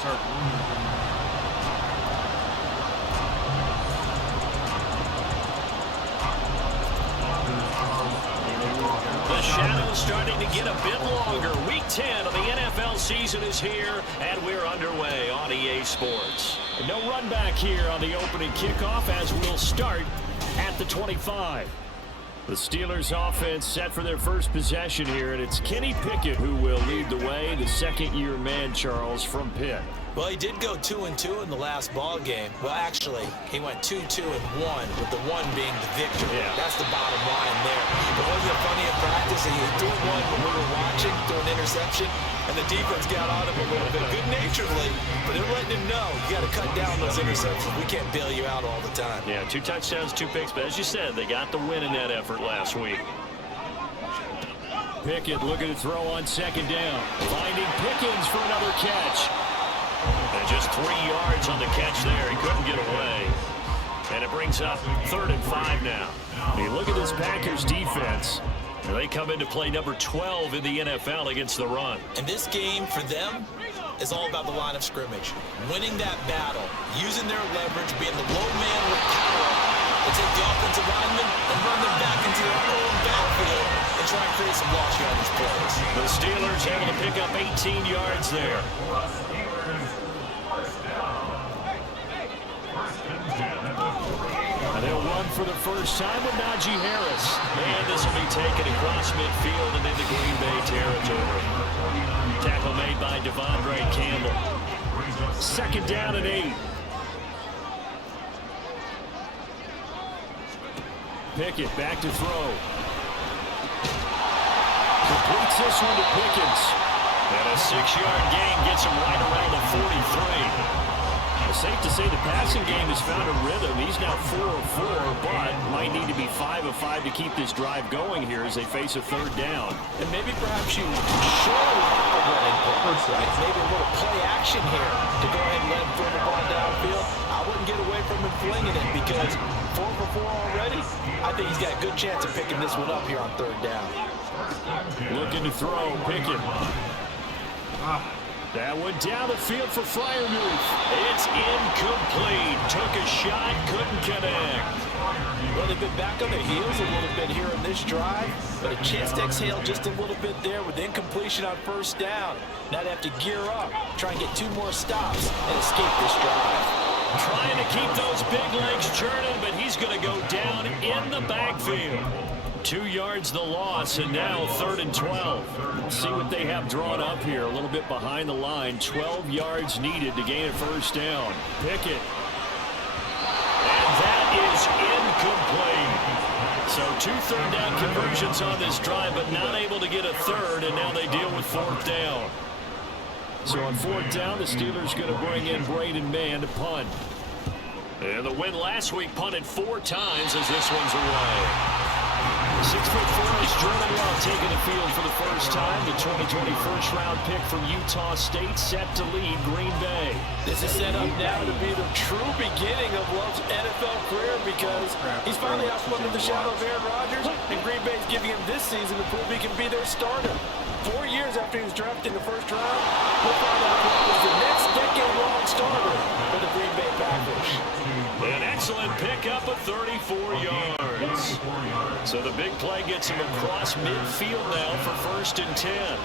start winning. The shadow's starting to get a bit longer. Week 10 of the NFL season is here, and we're underway on EA Sports. No run back here on the opening kickoff as we'll start at the 25. The Steelers offense set for their first possession here, and it's Kenny Pickett who will lead the way, the second-year man, Charles, from Pitt. Well, he did go 2-2 in the last ball game. Well, actually, he went 2-2-1, with the one being the victory. Yeah. That's the bottom line there. But wasn't it funny in practice? He threw one when we were watching, threw an interception, and the defense got on him a little bit, good-naturedly. But they're letting him know, you got to cut down those interceptions. We can't bail you out all the time. Yeah, 2 touchdowns, 2 picks. But as you said, they got the win in that effort last week. Pickett looking to throw on second down. Finding Pickens for another catch. And just 3 yards on the catch there. He couldn't get away. And it brings up 3rd and 5 now. You look at this Packers defense. And they come into play number 12 in the NFL against the run. And this game for them is all about the line of scrimmage. Winning that battle, using their leverage, being the low man with power to take the offensive linemen and run them back into their own backfield and try and create some lost yardage plays. The Steelers able to pick up 18 yards there. And they'll run for the first time with Najee Harris. And this will be taken across midfield and into Green Bay territory. Tackle made by Devondre Campbell. 2nd down and 8. Pickett back to throw. Completes this one to Pickens. And a 6-yard gain gets him right around the 43. It's safe to say the passing game has found a rhythm. He's now 4 of 4, but might need to be 5 of 5 to keep this drive going here as they face a 3rd down. And maybe perhaps you show a running play, right? Maybe a little play action here to go ahead and let him throw the ball downfield. I wouldn't get away from him flinging it because 4 for 4 already. I think he's got a good chance of picking this one up here on 3rd down. Looking to throw, Pickett. That one down the field for Freiermuth. It's incomplete. Took a shot, couldn't connect. Well, they've been back on their heels a little bit here on this drive, but a chance to exhale just a little bit there with incompletion on 1st down. Now they have to gear up, try and get 2 more stops and escape this drive. Trying to keep those big legs churning, but he's going to go down in the backfield. 2 yards the loss, and now 3rd and 12. We'll see what they have drawn up here. A little bit behind the line. 12 yards needed to gain a 1st down. Pickett. And that is incomplete. So 2 3rd down conversions on this drive, but not able to get a 3rd, and now they deal with 4th down. So on 4th down, the Steelers going to bring in Braden Mann to punt. And the win last week punted 4 times as this one's away. 6'4" is Jordan Love taking the field for the first time. The 2020 first-round pick from Utah State set to lead Green Bay. This is set up now to be the true beginning of Love's NFL career because he's finally out from under the shadow of Aaron Rodgers, and Green Bay's giving him this season to prove he can be their starter. 4 years after he was drafted in the 1st round, we'll find out what was the next decade-long starter for the Green Bay Packers. An excellent pickup of 34 yards. So the big play gets him across midfield now for 1st and 10.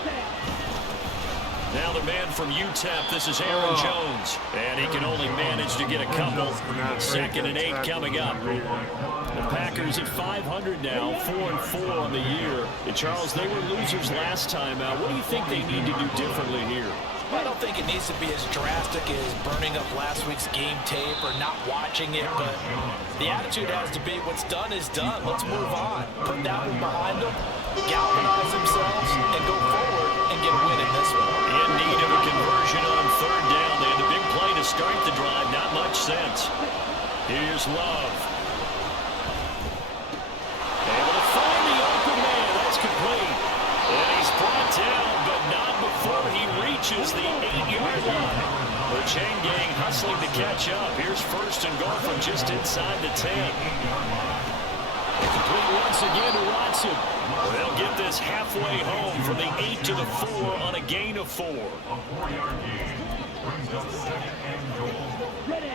Now the man from UTEP, this is Aaron Jones. And he can only manage to get a couple. 2nd and 8 coming up. The Packers at 500 now, 4-4 on the year. And Charles, they were losers last time out. What do you think they need to do differently here? I don't think it needs to be as drastic as burning up last week's game tape or not watching it, but the attitude has to be what's done is done. Let's move on. Put that one behind them, galvanize themselves, and go forward and get a win in this one. In need of a conversion on 3rd down. They had a big play to start the drive. Not much sense. Here's Love. Able to find the open man. That's complete. And he's brought down, but not before he reaches the 8-yard line. The chain gang hustling to catch up. Here's 1st and goal from just inside the 10. Complete once again to Watson. They'll get this halfway home from the 8 to the 4 on a gain of 4.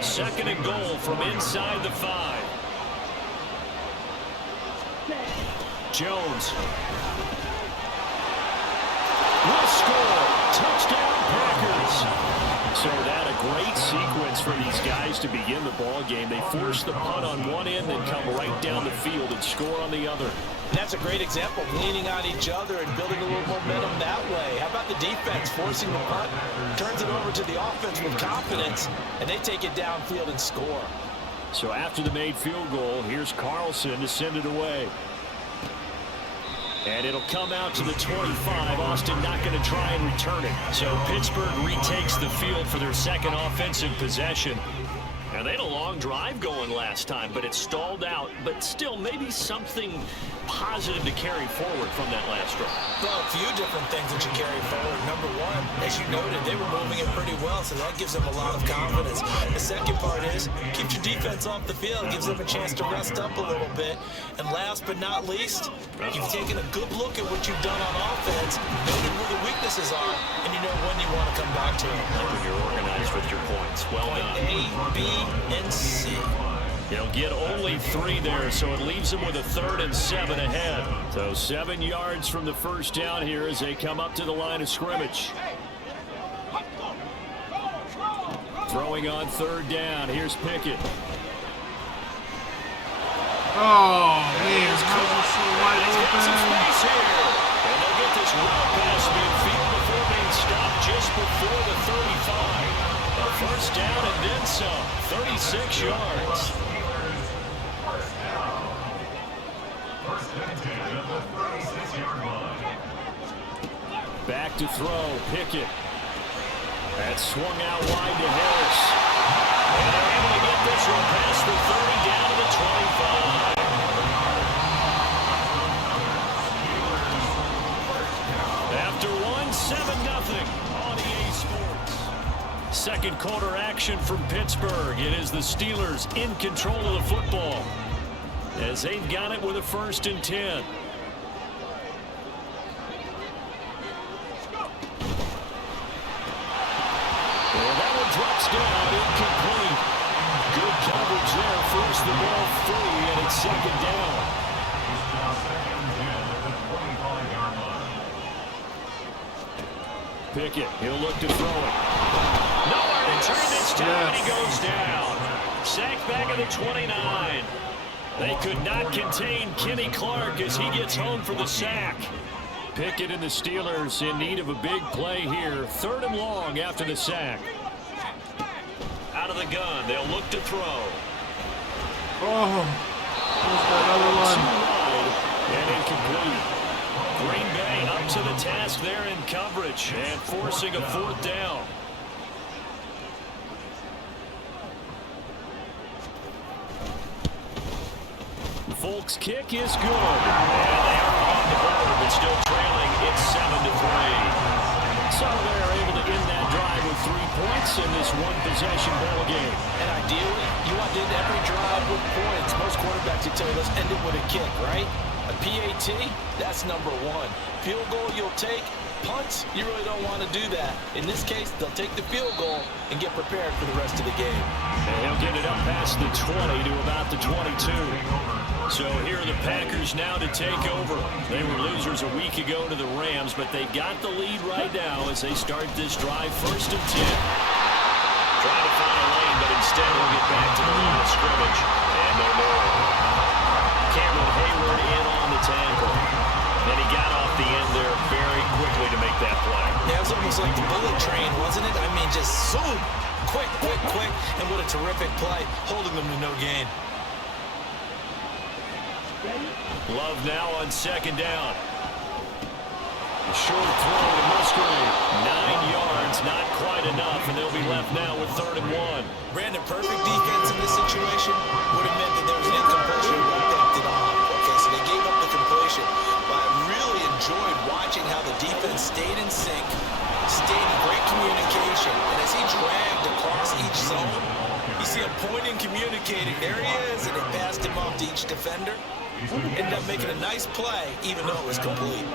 Second and goal from inside the 5. Jones will score. Touchdown, Packers. So that a great sequence for these guys to begin the ball game. They force the punt on one end, then come right down the field and score on the other. That's a great example of leaning on each other and building a little momentum that way. How about the defense forcing the punt, turns it over to the offense with confidence, and they take it downfield and score. So after the made field goal, here's Carlson to send it away. And it'll come out to the 25. Austin not going to try and return it. So Pittsburgh retakes the field for their second offensive possession. Now, they had a long drive going last time, but it stalled out. But still, maybe something positive to carry forward from that last drive. Well, a few different things that you carry forward. Number one, as you noted, they were moving it pretty well, so that gives them a lot of confidence. The second part is, keeps your defense off the field, gives them a chance to rest up a little bit. And last but not least, you've taken a good look at what you've done on offense, noted where the weaknesses are, and you know when you want to come back to them. Like when you're organized with your points. Well done. A, B, and C. They'll get only 3 there, so it leaves them with a 3rd and 7 ahead. So 7 yards from the first down here as they come up to the line of scrimmage. Throwing on 3rd down. Here's Pickett. Oh, man, how's it so wide open? Some space here. And they'll get this route past midfield before being stopped just before the 35. A first down and then some. 36 yards. Back to throw, Pickett. That swung out wide to Harris. And they're able to get this one past the 30 down to the 25. After one, 7-0 on EA Sports. Second quarter action from Pittsburgh. It is the Steelers in control of the football as they've got it with a 1st and 10. Drops down, incomplete. Good coverage there. Forced the ball free, and it's 2nd down. Pickett, he'll look to throw it. Nowhere to turn this time, and he goes down. Sacked back at the 29. They could not contain Kenny Clark as he gets home for the sack. Pickett and the Steelers in need of a big play here. 3rd and long after the sack. Out of the gun, they'll look to throw. Oh, there's that other one. And incomplete. Green Bay up to the task there in coverage and forcing a 4th down. Folk's kick is good. And they are on the board, but still trailing. It's 7-3. So they're able to end that drive with 3 points in this one-possession ball game. And ideally, you want to end every drive with points. Most quarterbacks would tell you, let's end it with a kick, right? A PAT, that's number 1. Field goal you'll take. Punts, you really don't want to do that. In this case, they'll take the field goal and get prepared for the rest of the game. And they'll get it up past the 20 to about the 22. So here are the Packers now to take over. They were losers a week ago to the Rams, but they got the lead right now as they start this drive. 1st and 10. Trying to find a lane, but instead we'll get back to the line of scrimmage. And no more. Cameron Hayward in on the tackle. And he got off the end there very quickly to make that play. Yeah, it was almost like the bullet train, wasn't it? I mean, just zoom. Quick. And what a terrific play, holding them to no gain. Love now on 2nd down. A short throw to Musgrave. 9 yards, not quite enough, and they'll be left now with 3rd and 1. Brandon, perfect defense in this situation would have meant that there was an incompletion and would have picked it off. Okay, so they gave up the completion, but I really enjoyed watching how the defense stayed in sync, stayed in great communication, and as he dragged across each zone, you see him pointing, communicating. There he is, and it passed him off to each defender. Ended up making a nice play, even though it was complete.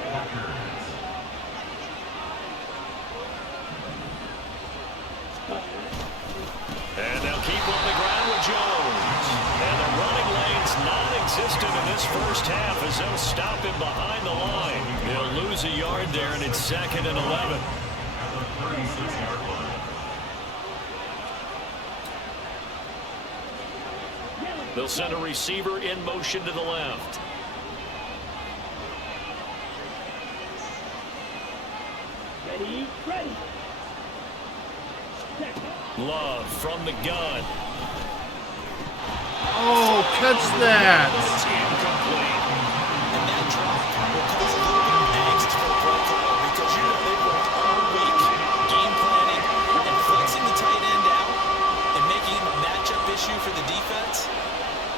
this first half as they'll stop him behind the line. He'll lose a yard there, and it's 2nd and 11. They'll send a receiver in motion to the left. Ready. Love from the gun. Oh, catch that. It's incomplete. And that drop will cause a little bit of angst for the play caller because you know they've worked all week game planning and flexing the tight end out and making him a matchup issue for the defense.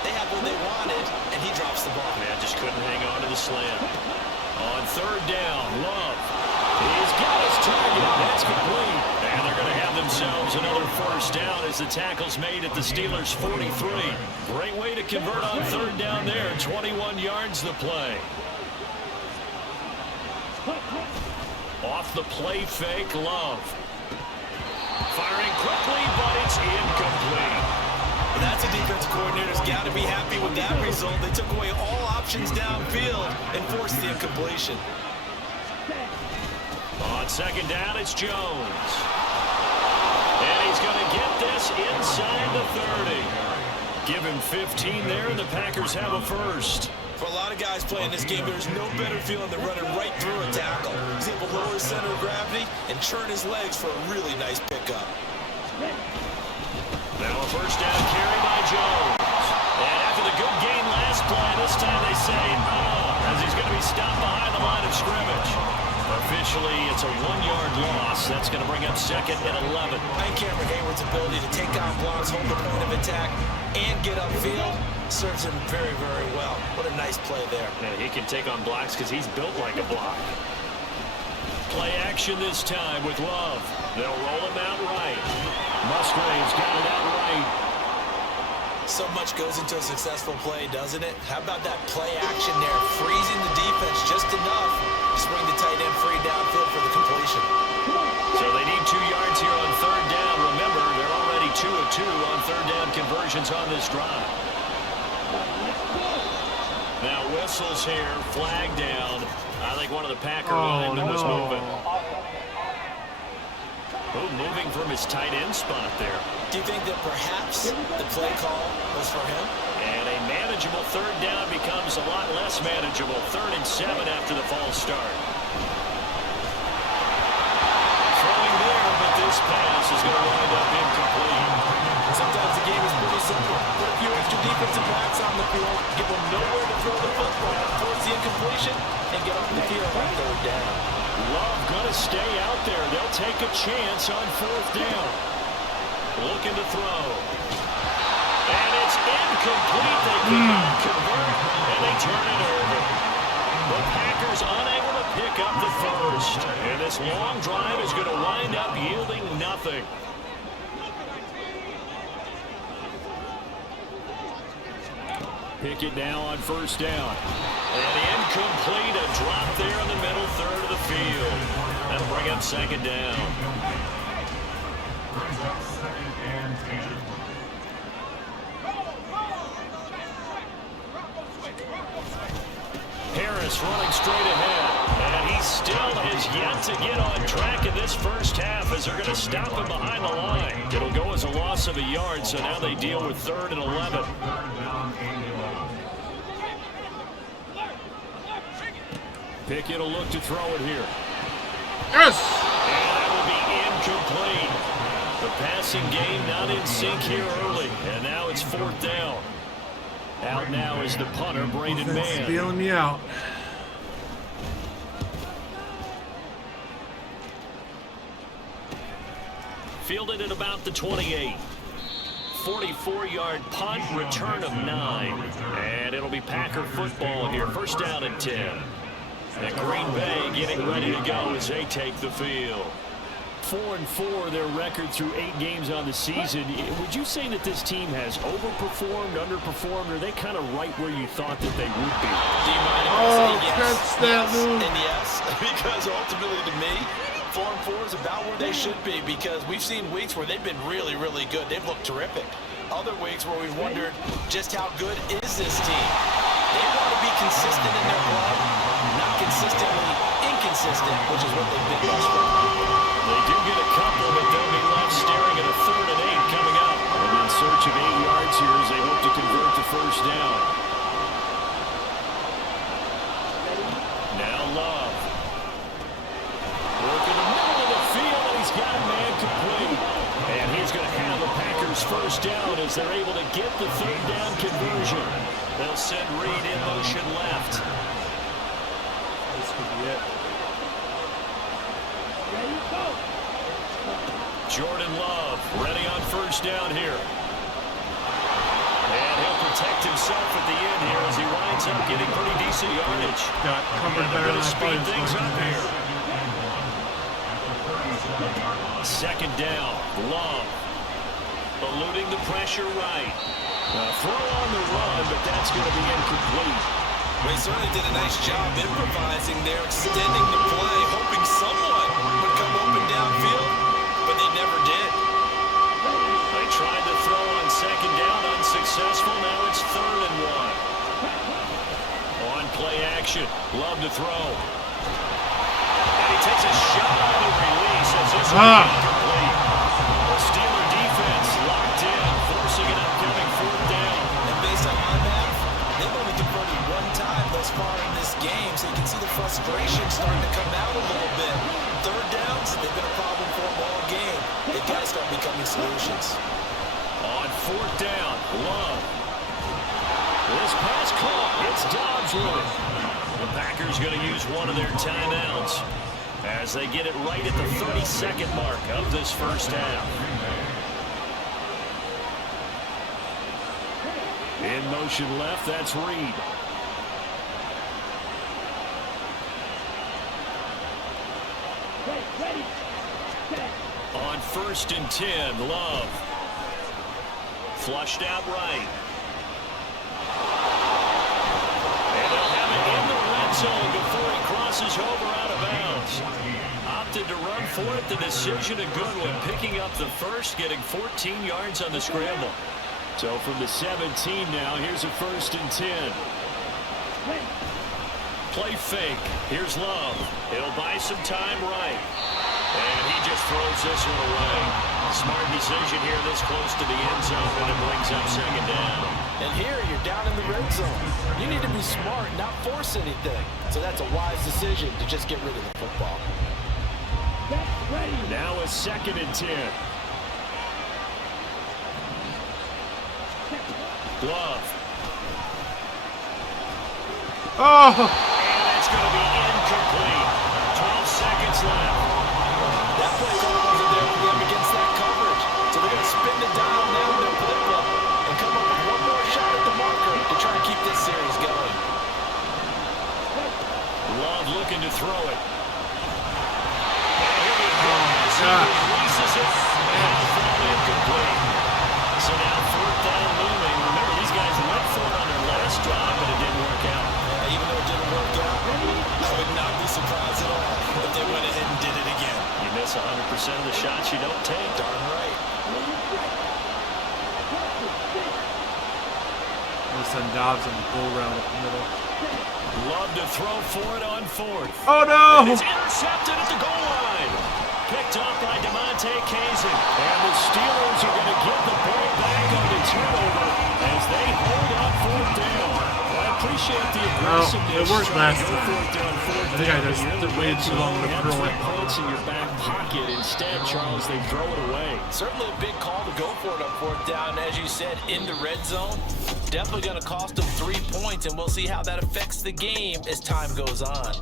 They had what they wanted, and he drops the ball. Man, just couldn't hang on to the slant. On 3rd down, Love. He's got his target. That's complete. And they're going to have themselves another first down as the tackle's made at the Steelers' 43. Great way to convert on 3rd down there. 21 yards the play. Off the play fake, Love. Firing quickly, but it's incomplete. That's a defensive coordinator's got to be happy with that result. They took away all options downfield and forced the incompletion. On 2nd down, it's Jones. And he's going to get this inside the 30. Give him 15 there, and the Packers have a first. For a lot of guys playing this game, there's no better feeling than running right through a tackle. He's able to lower his center of gravity and churn his legs for a really nice pickup. Now a first down carry by Jones. And after the good gain last play, this time they say, as he's going to be stopped behind the line of scrimmage. Officially, it's a 1-yard loss. That's going to bring up 2nd and 11. And Cameron Hayward's ability to take on blocks, hold the point of attack, and get upfield serves him very, very well. What a nice play there. And he can take on blocks because he's built like a block. Play action this time with Love. They'll roll him out right. Musgrave's got it out right. So much goes into a successful play, doesn't it? How about that play action there? Freezing the defense just enough to bring the tight end free downfield for the completion. So they need 2 yards here on 3rd down. Remember, they're already 2 of 2 on 3rd down conversions on this drive. Now whistles here, flag down. I think one of the Packer linemen was moving. Moving from his tight end spot there. Do you think that perhaps the play call was for him? And a manageable 3rd down becomes a lot less manageable. 3rd and 7 after the false start. Throwing there, but this pass is going to wind up incomplete. Sometimes the game is pretty simple. Put a few extra defensive backs on the field, give them nowhere to throw the football, force the incompletion, and get off the field on 3rd down. Love going to stay out there. They'll take a chance on 4th down. Looking to throw. And it's incomplete. They could not convert, and they turn it over. The Packers unable to pick up the first. And this long drive is going to wind up yielding nothing. Pick it now on 1st down. And incomplete, a drop there in the middle 3rd of the field. That'll bring up 2nd down. Harris running straight ahead. And he still has yet to get on track in this first half as they're going to stop him behind the line. It'll go as a loss of a yard, so now they deal with 3rd and 11. Pickett will look to throw it here. Yes! And that will be incomplete. The passing game not in sync here early. And now it's 4th down. Out now is the punter, Braden Mann. Feeling me out. Fielded at about the 28. 44-yard punt, return of 9. And it'll be Packer football here. 1st down and 10. And Green Bay getting ready to go as they take the field. 4-4 their record through 8 games on the season. Would you say that this team has overperformed, underperformed, or are they kind of right where you thought that they would be? Do you mind if I say yes? Catch that move. And yes, because ultimately to me, 4-4 is about where they should be because we've seen weeks where they've been really, really good. They've looked terrific. Other weeks where we've wondered just how good is this team. They want to be consistent in their play, not consistently inconsistent, which is what they've been thus far. They do get a couple, but they'll be left staring at a 3rd and 8 coming up. They'll be in search of 8 yards here as they hope to convert the first down. Now Love. Work in the middle of the field, and he's got a man complete. And he's going to have the Packers first down as they're able to get the 3rd down conversion. They'll send Reed in motion left. This could be it. Jordan Love ready on first down here. And he'll protect himself at the end here as he winds up getting pretty decent yardage. Got covered better than I thought speed he was things going up to. here. 2nd down, Love. Eluding the pressure right. Throw on the run, but that's going to be incomplete. They certainly did a nice job improvising there, extending the play, hoping someone would come open downfield, but they never did. They tried to throw on 2nd down, unsuccessful. Now it's 3rd and 1. On play action, Love to throw. And he takes a shot on the release as this will be incomplete. The Steeler defense locked in, forcing an upcoming 4th down. And based on my math, they've only converted 1 time thus far in this game, so you can see the frustration starting to come out a little bit. 3rd downs, they've been a problem for them all game. They've got to start becoming solutions. On 4th down, Love. This pass caught. It's Dobbs with it. The Packers going to use one of their timeouts as they get it right at the 32nd mark of this first half. In motion left, that's Reed. On 1st and 10, Love. Flushed out right. And they'll have it in the red zone before he crosses over out of bounds. Opted to run for it. The decision, a good one. Picking up the first, getting 14 yards on the scramble. So from the 17 now, here's a 1st and 10. Play fake. Here's Love. It'll buy some time right. And he just throws this one away. Smart decision here this close to the end zone, and it brings up 2nd down. And here you're down in the red zone. You need to be smart, not force anything. So that's a wise decision to just get rid of the football. Now a 2nd and 10. Glove. Oh! And it's going to be incomplete. 12 seconds left. That play call wasn't there for them against that coverage. So they're going to spin the dial now in their play book and come up with one more shot at the marker to try and keep this series going. Love looking to throw it. And here he goes. He releases it. And it's thrown incomplete. So now 4th down looming. Remember, these guys went for it on their last drive, but it didn't work out. Even though it didn't work out, I would not be surprised at all if they went ahead and did it again. You miss 100% of the shots you don't take. Darn right. We'll send Dobbs on the bull round up the middle. Love to throw for it on 4th. Oh no! And it's intercepted at the goal line. Picked up by DeMonte Kazin. And the Steelers are going to get the ball back on the turnover as they hold up 4th down. Well, I appreciate the aggressiveness. It worked last time. I think I just waited too long to throw it. Points in your back pocket. Instead, Charles, they throw it away. Certainly a big call to go for it on 4th down. As you said, in the red zone. Definitely going to cost them 3 points, and we'll see how that affects the game as time goes on.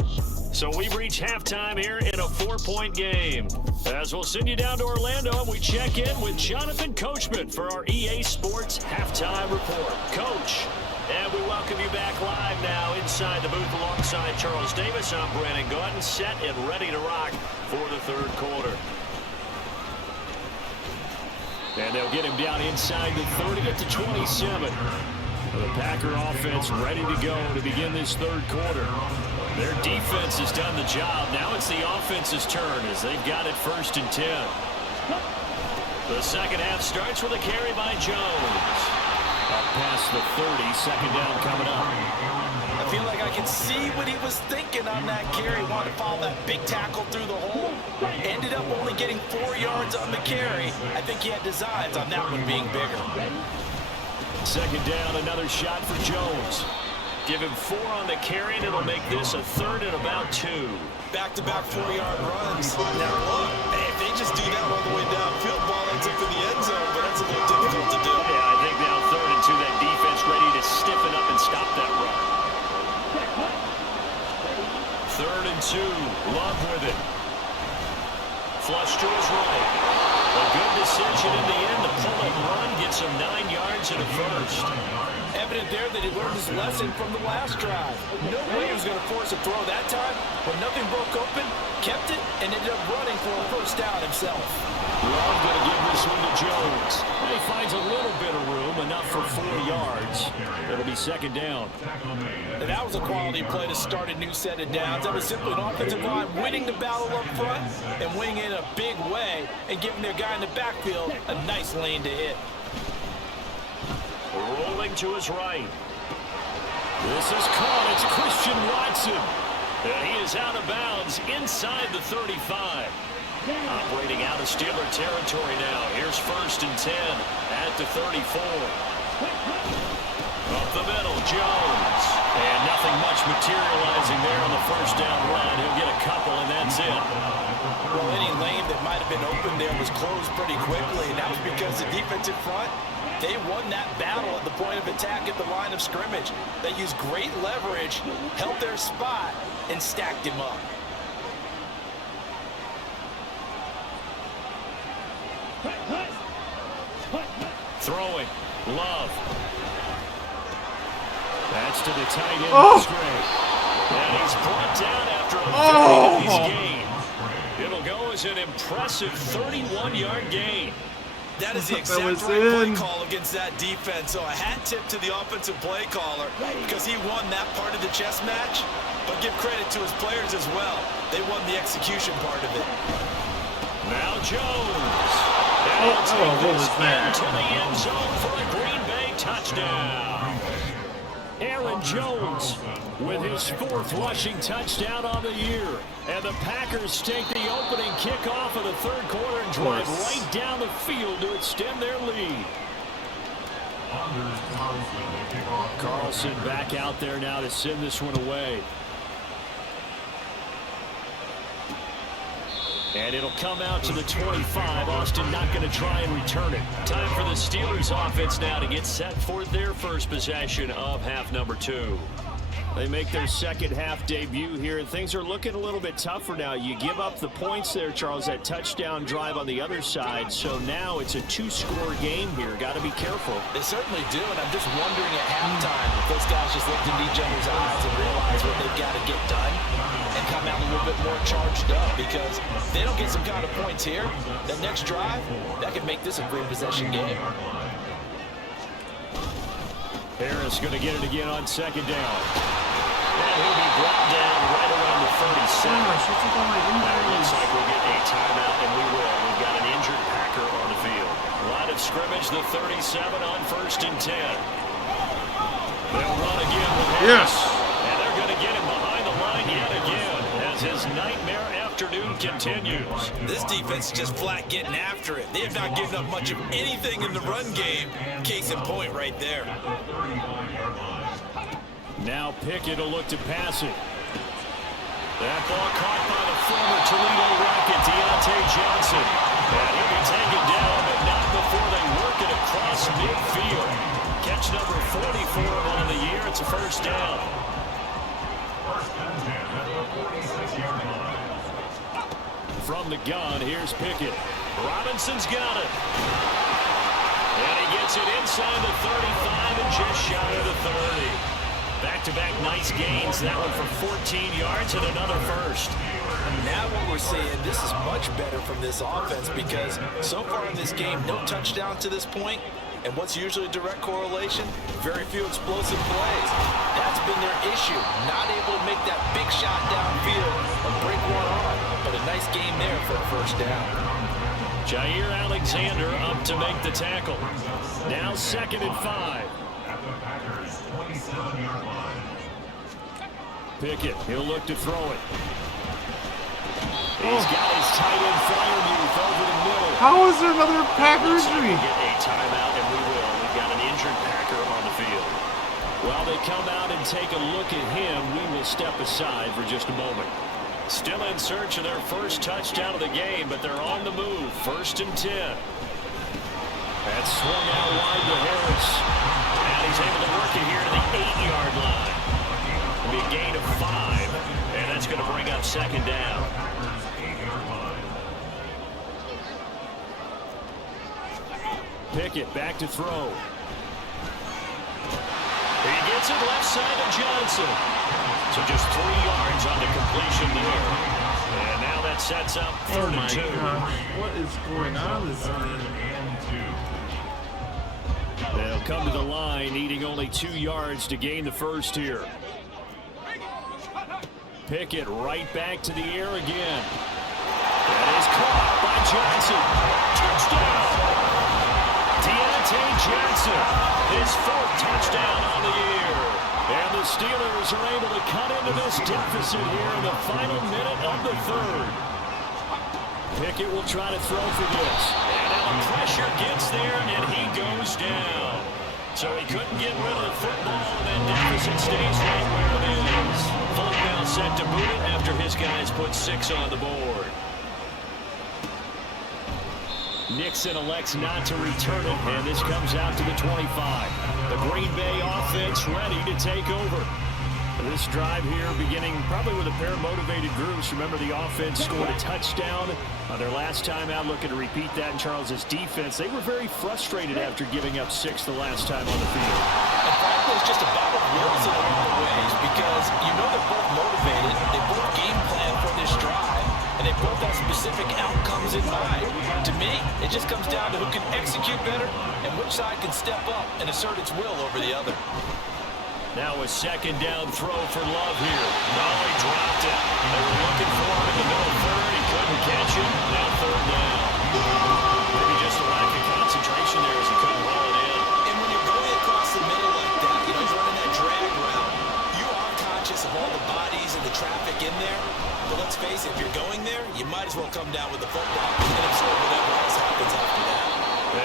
So we've reached halftime here in a 4-point game. As we'll send you down to Orlando, and we check in with Jonathan Coachman for our EA Sports Halftime Report. Coach, and we welcome you back live now inside the booth alongside Charles Davis. I'm Brandon Gordon, set and ready to rock for the 3rd quarter. And they'll get him down inside the 30 at the 27. The Packer offense ready to go to begin this 3rd quarter. Their defense has done the job. Now it's the offense's turn as they've got it 1st and 10. The second half starts with a carry by Jones. Up past the 30, second down coming up. I feel like I can see what he was thinking on that carry. Wanted to follow that big tackle through the hole. Ended up only getting 4 yards on the carry. I think he had designs on that one being bigger. Second down, another shot for Jones. Give him 4 on the carry, and it'll make this a third and about 2. Back-to-back 4-yard runs. Now look, hey, if they just do that all the way downfield, ball ends up in the end zone, but that's a little difficult to do. Yeah, I think now third and 2, that defense ready to stiffen up and stop that run. Third and 2, Love with it. Flush to his right. A good decision in the end to pull and run, gets him 9 yards and a first. Evident there that he learned his lesson from the last drive. No way he was going to force a throw that time. When nothing broke open, kept it, and ended up running for a first down himself. Love going to give this one to Jones. He finds a little bit of room, enough for 4 yards. It'll be second down. And that was a quality play to start a new set of downs. That was simply an offensive line winning the battle up front and winning it in a big way and giving their guy in the backfield a nice lane to hit. Rolling to his right. This is caught. It's Christian Watson. And he is out of bounds inside the 35. Operating out of Steeler territory now. Here's first and 10 at the 34. Up the middle, Jones. And nothing much materializing there on the first down run. He'll get a couple, and that's it. Well, any lane that might have been open there was closed pretty quickly, and that was because the defensive front, they won that battle at the point of attack at the line of scrimmage. They used great leverage, held their spot, and stacked him up. Throwing. Love. That's to the tight end. And he's brought down after a very nice gain. It'll go as an impressive 31-yard gain. That is the exact right play call against that defense. So a hat tip to the offensive play caller because he won that part of the chess match. But give credit to his players as well. They won the execution part of it. Now Jones. What was that? To the end zone for a Green Bay touchdown. Aaron Jones with his 4th rushing touchdown on the year. And the Packers take the opening kickoff of the third quarter and drive right down the field to extend their lead. Carlson back out there now to send this one away. And it'll come out to the 25. Austin not going to try and return it. Time for the Steelers offense now to get set for their first possession of half number 2. They make their second half debut here, and things are looking a little bit tougher now. You give up the points there, Charles, that touchdown drive on the other side. So now it's a 2-score game here. Got to be careful. They certainly do, and I'm just wondering at halftime if those guys just looked into each other's eyes and realized what they've got to get done and come out a little bit more charged up, because if they don't get some kind of points here, the next drive, that could make this a 3-possession game. Harris going to get it again on second down. And he'll be brought down right around the 37. That looks like we'll get a timeout, and we will. We've got an injured Packer on the field. Line of scrimmage, the 37 on first and 10. They'll run again with Harris. And they're going to get him behind the line yet again as his nightmare afternoon continues. This defense is just flat getting after it. They have not given up much of anything in the run game. Case in point right there. Now Pickett will look to pass it. That ball caught by the former Toledo Rocket, Deontay Johnson. And he'll be taken down, but not before they work it across midfield. Catch number 44 on the year. It's a first down. From the gun, here's Pickett. Robinson's got it. And he gets it inside the 35 and just shy of the 30. Back-to-back nice gains. That one for 14 yards and another first. Now what we're seeing, this is much better from this offense, because so far in this game, no touchdowns to this point. And what's usually a direct correlation? Very few explosive plays. That's been their issue. Not able to make that big shot downfield and break one off. But a nice game there for a first down. Jair Alexander up to make the tackle. Now 2nd and 5. Pickett, he'll look to throw it. He's got his tight end Freiermuth over the middle. How is there another Packer injury? Get a timeout, and we will. We've got an injured Packer on the field. While they come out and take a look at him, we will step aside for just a moment. Still in search of their first touchdown of the game, but they're on the move. 1st and 10. That's swung out wide to Harris. And he's able to work it here to the 8-yard line. It'll be a gain of 5, and that's going to bring up 2nd down. Pickett back to throw. He gets it left side to Johnson. So just 3 yards on the completion there. And now that sets up 3rd and 2. Gosh, what is going on this game? They'll come to the line, needing only 2 yards to gain the first here. Pickett right back to the air again. That is caught by Johnson. Touchdown! Deontay Johnson, his 4th touchdown on the year. And the Steelers are able to cut into this deficit here in the final minute of the 3rd. Pickett will try to throw for this. And now the pressure gets there, and he goes down. So he couldn't get rid of the football, and that deficit stays right where it is. Fulton now set to boot it after his guys put 6 on the board. Nixon elects not to return it, and this comes out to the 25. The Green Bay offense ready to take over. This drive here beginning probably with a pair of motivated groups. Remember, the offense scored a touchdown on their last time out, looking to repeat that in Charles's defense. They were very frustrated after giving up 6 the last time on the field. And frankly, it's just a battle of wills in a lot of ways because you know they're both motivated. They both game plan for this drive, and they both have specific outcomes in mind. To me, it just comes down to who can execute better and which side can step up and assert its will over the other. Now a 2nd down throw for Love here. No, he dropped it. They were looking for him in the middle 3rd. He couldn't catch it. Now 3rd down. Maybe just a lack of concentration there as he couldn't roll it in. And when you're going across the middle like that, you know, he's running that drag route, you are conscious of all the bodies and the traffic in there. But let's face it, if you're going there, you might as well come down with the football and absorb whatever else happens after that.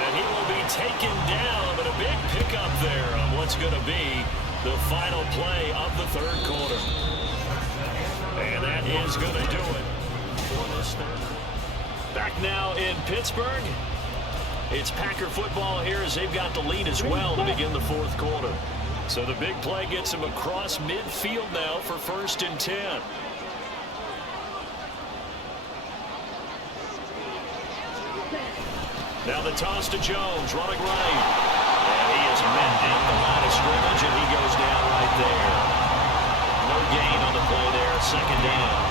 And he will be taken down, but a big pickup there on what's going to be the final play of the 3rd quarter. And that is going to do it for this 3rd. Back now in Pittsburgh. It's Packer football here as they've got the lead as well to begin the 4th quarter. So the big play gets them across midfield now for 1st and 10. Now the toss to Jones, running right. And he is met at the line of scrimmage, and he goes down right there. No gain on the play there, 2nd down.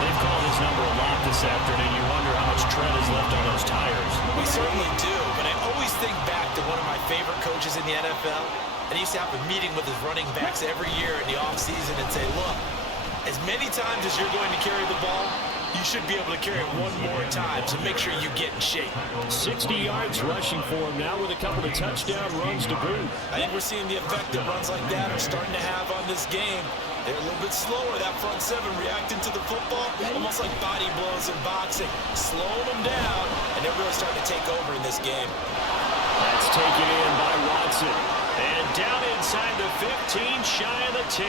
They've called his number a lot this afternoon. You wonder how much tread is left on those tires. We certainly do, but I always think back to one of my favorite coaches in the NFL. And he used to have a meeting with his running backs every year in the offseason and say, look, as many times as you're going to carry the ball, you should be able to carry it one more time, so make sure you get in shape. 60 yards rushing for him now with a couple of touchdown runs to boot. I think we're seeing the effect that runs like that are starting to have on this game. They're a little bit slower, that front 7 reacting to the football, almost like body blows in boxing, slowing them down, and they're really starting to take over in this game. That's taken in by Watson. And down inside the 15, shy of the 10.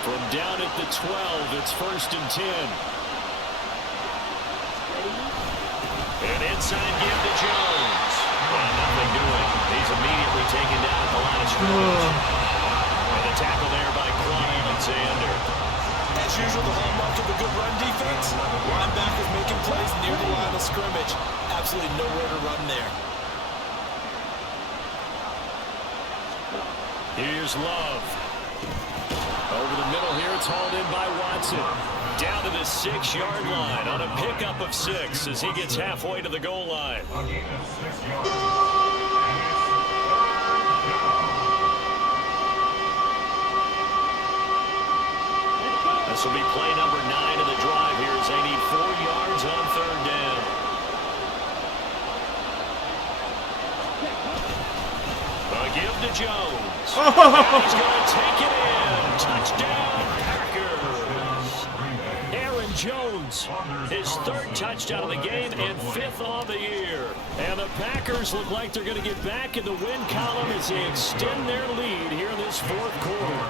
From down at the 12, it's 1st and 10. And inside give to Jones. And nothing doing. He's immediately taken down at the line of scrimmage. And a tackle there by Clyde Alexander. As usual, the hallmark of a good run defense. Linebackers making plays near the line of scrimmage. Absolutely nowhere to run there. Here's Love. Over the middle here, it's hauled in by Watson. Down to the 6-yard line on a pickup of 6 as he gets halfway to the goal line. This will be play number 9 of the drive here as they need 4 yards on 3rd down. give to Jones. And he's going to take it in. Touchdown, Packers. Aaron Jones, his 3rd touchdown of the game and 5th on the year. And the Packers look like they're going to get back in the win column as they extend their lead here in this 4th quarter.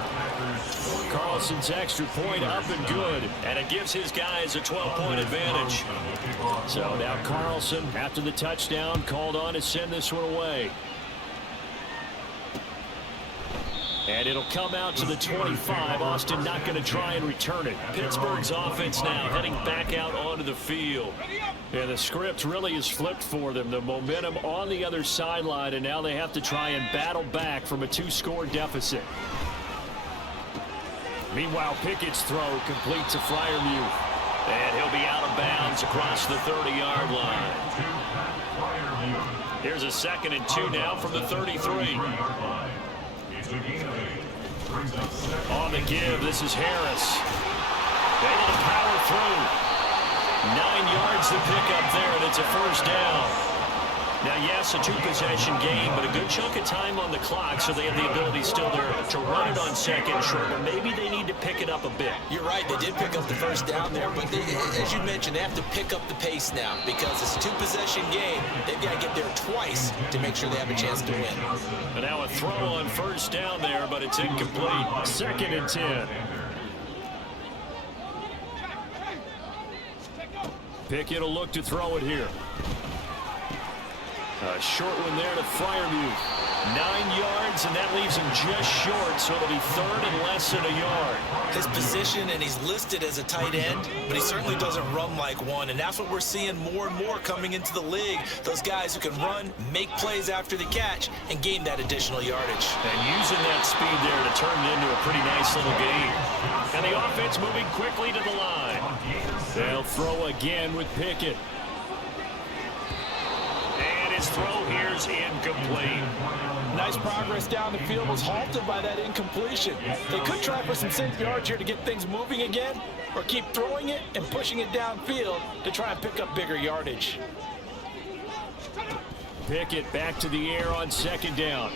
Carlson's extra point up and good, and it gives his guys a 12-point advantage. So now Carlson, after the touchdown, called on to send this one away. And it'll come out to the 25. Austin not going to try and return it. Pittsburgh's offense now heading back out onto the field. And the script really is flipped for them. The momentum on the other sideline, and now they have to try and battle back from a 2-score deficit. Meanwhile, Pickett's throw complete to Freiermuth. And he'll be out of bounds across the 30-yard line. Here's a 2nd and 2 now from the 33. On the give, this is Harris. Able to power through. 9 yards to pick up there, and it's a 1st down. Now, yes, a 2-possession game, but a good chunk of time on the clock, so they have the ability still there to run it on 2nd and short, but maybe they need to pick it up a bit. You're right, they did pick up the 1st down there, but as you mentioned, they have to pick up the pace now because it's a 2-possession game. They've got to get there twice to make sure they have a chance to win. And now a throw on 1st down there, but it's incomplete. 2nd and 10. Pickett will look to throw it here. A short one there to Freiermuth. 9 yards, and that leaves him just short, so it'll be 3rd and less than a yard. His position, and he's listed as a tight end, but he certainly doesn't run like one, and that's what we're seeing more and more coming into the league. Those guys who can run, make plays after the catch, and gain that additional yardage. And using that speed there to turn it into a pretty nice little game. And the offense moving quickly to the line. They'll throw again with Pickett. His throw here's incomplete. Nice progress down the field was halted by that incompletion. They could try for some safe yards here to get things moving again, or keep throwing it and pushing it downfield to try and pick up bigger yardage. Pickett back to the air on 2nd down.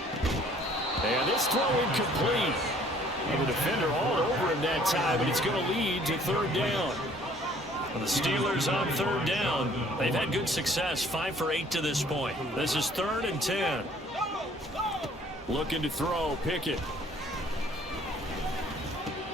And this throw incomplete. And the defender all over him that time, and it's going to lead to 3rd down. The Steelers on 3rd down. They've had good success, 5 for 8 to this point. This is 3rd and 10. Looking to throw, Pickett.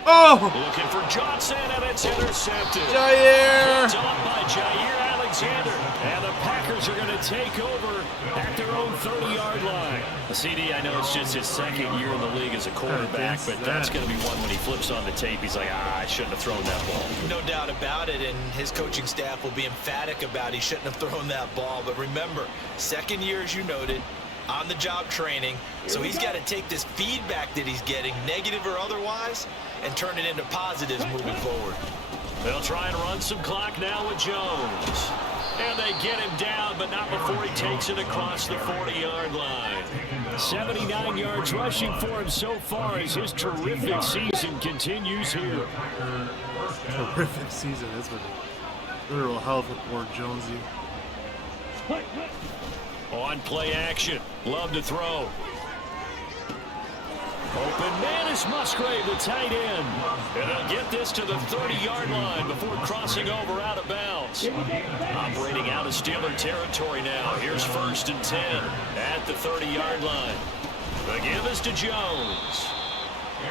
Oh! Looking for Johnson, and it's intercepted. Jair! Picked off by Jair Alexander. And the Packers are going to take over at their own 30-yard line. CD, I know it's just his 2nd year in the league as a quarterback, but that's going to be one when he flips on the tape. He's like, I shouldn't have thrown that ball. No doubt about it, and his coaching staff will be emphatic about he shouldn't have thrown that ball. But remember, 2nd year, as you noted, on-the-job training, so he's got to take this feedback that he's getting, negative or otherwise, and turn it into positives moving forward. They'll try and run some clock now with Jones. And they get him down, but not before he takes it across the 40-yard line. 79 yards rushing for him so far as his terrific season continues here. Terrific season. It's been a literal hell for Jonesy. On play action. Love to throw. Open man is Musgrave, the tight end. And they'll get this to the 30-yard line before crossing over out of bounds. Operating out of Steeler territory now. Here's 1st and 10 at the 30-yard line. The give is to Jones.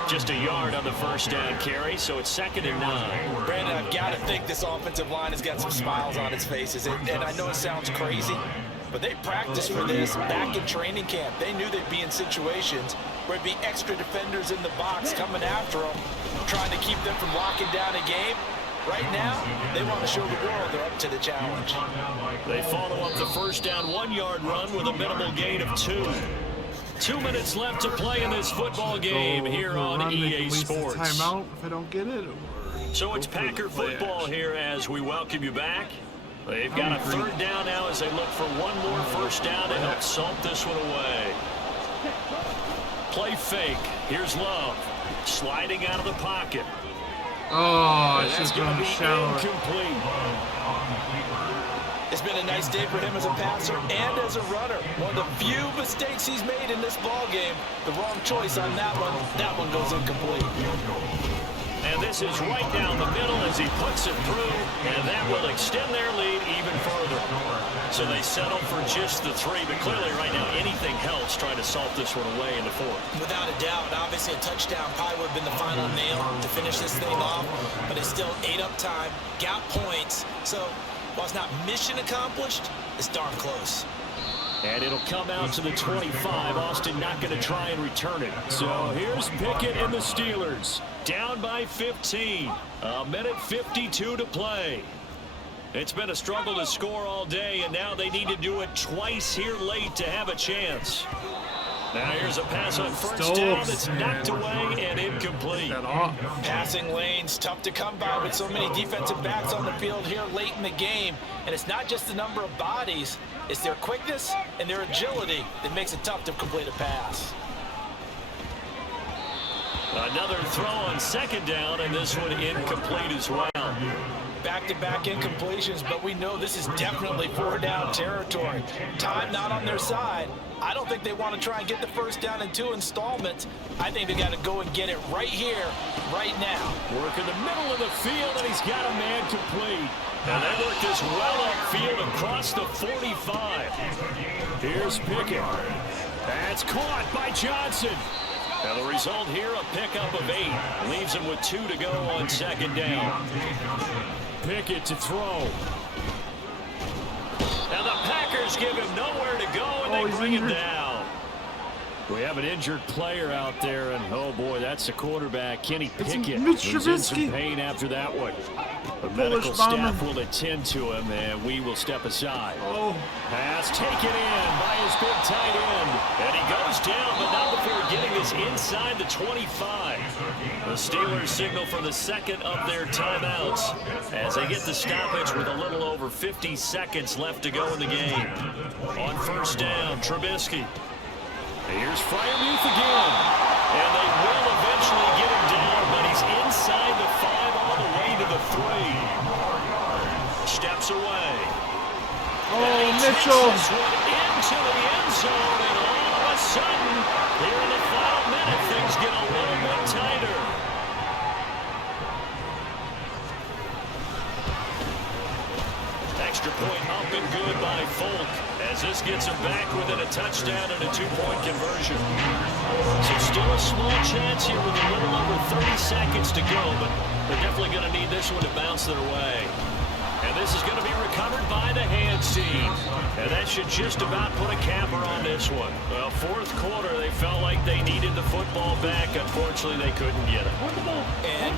Just a yard on the 1st down carry, so it's 2nd and 9. Brandon, I've got to think this offensive line has got some smiles on its faces. And I know it sounds crazy, but they practiced for this back in training camp. They knew they'd be in situations where it'd be extra defenders in the box coming after them, trying to keep them from locking down a game. Right now, they want to show the world they're up to the challenge. They follow up the 1st down 1-yard run with a minimal gain of 2. 2 minutes left to play in this football game here on EA Sports. Timeout if I don't get it. So it's Packer football here as we welcome you back. They've got a 3rd down now as they look for one more 1st down to help salt this one away. Play fake. Here's Love. Sliding out of the pocket. Oh, that's going to be shallow. incomplete. It's been a nice day for him as a passer and as a runner. One of the few mistakes he's made in this ball game. The wrong choice on that one. That one goes incomplete. And this is right down the middle as he puts it through, and that will extend their lead even further. So they settle for just the 3, but clearly right now anything helps trying to salt this one away in the 4th. Without a doubt, obviously a touchdown probably would have been the final nail to finish this thing off, but it's still ate up time, got points, so while it's not mission accomplished, it's darn close. And it'll come out to the 25. Austin not going to try and return it. So here's Pickett and the Steelers. Down by 15. A minute 52 to play. It's been a struggle to score all day, and now they need to do it twice here late to have a chance. Now here's a pass on first down that's knocked away and incomplete. Passing lanes, tough to come by with so many defensive backs on the field here late in the game. And it's not just the number of bodies, it's their quickness and their agility that makes it tough to complete a pass. Another throw on second down, and this one incomplete as well. Back-to-back incompletions, but we know this is definitely 4-down territory. Time not on their side. I don't think they want to try and get the first down in 2 installments. I think they got to go and get it right here, right now. Work in the middle of the field, and he's got a man complete. And they work this well upfield across the 45. Here's Pickett. That's caught by Johnson. Now the result here, a pickup of 8. Leaves him with 2 to go on second down. Pickett to throw. Now the Packers give him nowhere to go, and they bring him down. We have an injured player out there, and oh boy, that's the quarterback, Kenny Pickett, who's in some pain after that one. The medical staff will attend to him, and we will step aside. Pass taken in by his big tight end, and he goes down, but not before getting this inside the 25. The Steelers signal for the second of their timeouts as they get the stoppage with a little over 50 seconds left to go in the game. On first down, Trubisky. Here's Freiermuth again, and they will eventually get him down, but he's inside the 5 all the way to the 3. Steps away. Mitchell. Takes this one into the end zone, and all of a sudden, here in the final minute, things get a little bit tighter. Extra point up and good by Folk, as this gets him back within a touchdown and a 2-point conversion. So still a small chance here with a little over 30 seconds to go, but they're definitely going to need this one to bounce their way. And this is going to be recovered by the hands team. And that should just about put a capper on this one. Well, 4th quarter, they felt like they needed the football back. Unfortunately, they couldn't get it. And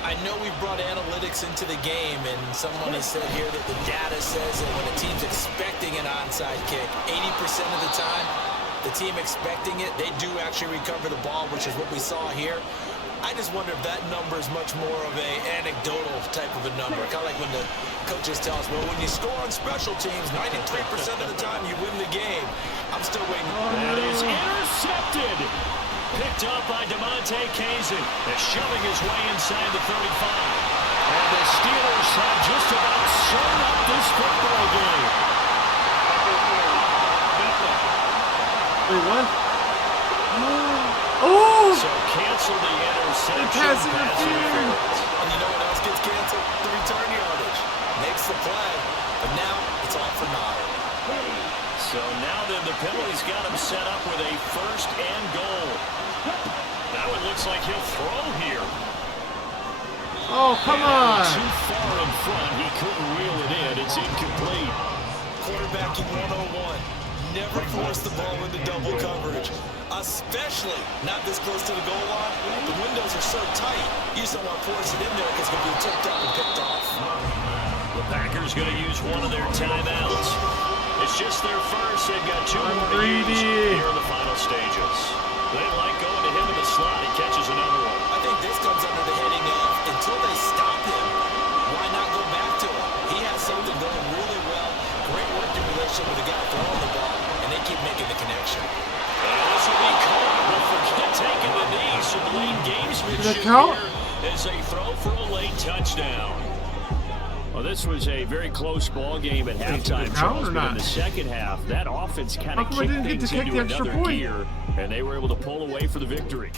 I know we've brought analytics into the game, and someone has said here that the data says that when a team's expecting an onside kick, 80% of the time, the team expecting it, they do actually recover the ball, which is what we saw here. I just wonder if that number is much more of a anecdotal type of a number. Kind of like when the coaches tell us, well, when you score on special teams, 93% of the time you win the game. I'm still waiting. That is intercepted. Picked up by DeMonte Kazin. They're shoving his way inside the 35. And the Steelers have just about sewn up this football game. Wait, what? Oh! So cancel the interception. Pass interference. And you know what else gets canceled? The return yardage. Makes the play, but now it's all for naught. So now then the penalty's got him set up with a 1st and goal. Now it looks like he'll throw here. Oh, come on. Too far in front. He couldn't reel it in. It's incomplete. Quarterbacking 101. Never force the ball into double coverage, especially not this close to the goal line. The windows are so tight, you just don't want to force it in there because it's going to be tipped up and picked off. The Packers going to use one of their timeouts. It's just their first. They've got 2 more to use here in the final stages. They like going to him in the slot. He catches another one. I think this comes under the heading of until they stop him, why not go back to him? He has something going really well. Great working relationship with the guy throwing the ball, and they keep making the connection. This will be caught, but forget taking the knee. Some late gamesmanship count? here as they throw for a late touchdown. Well, this was a very close ball game at halftime, Charles, but in the second half, that offense kind of kicked things into another gear, and they were able to pull away for the victory.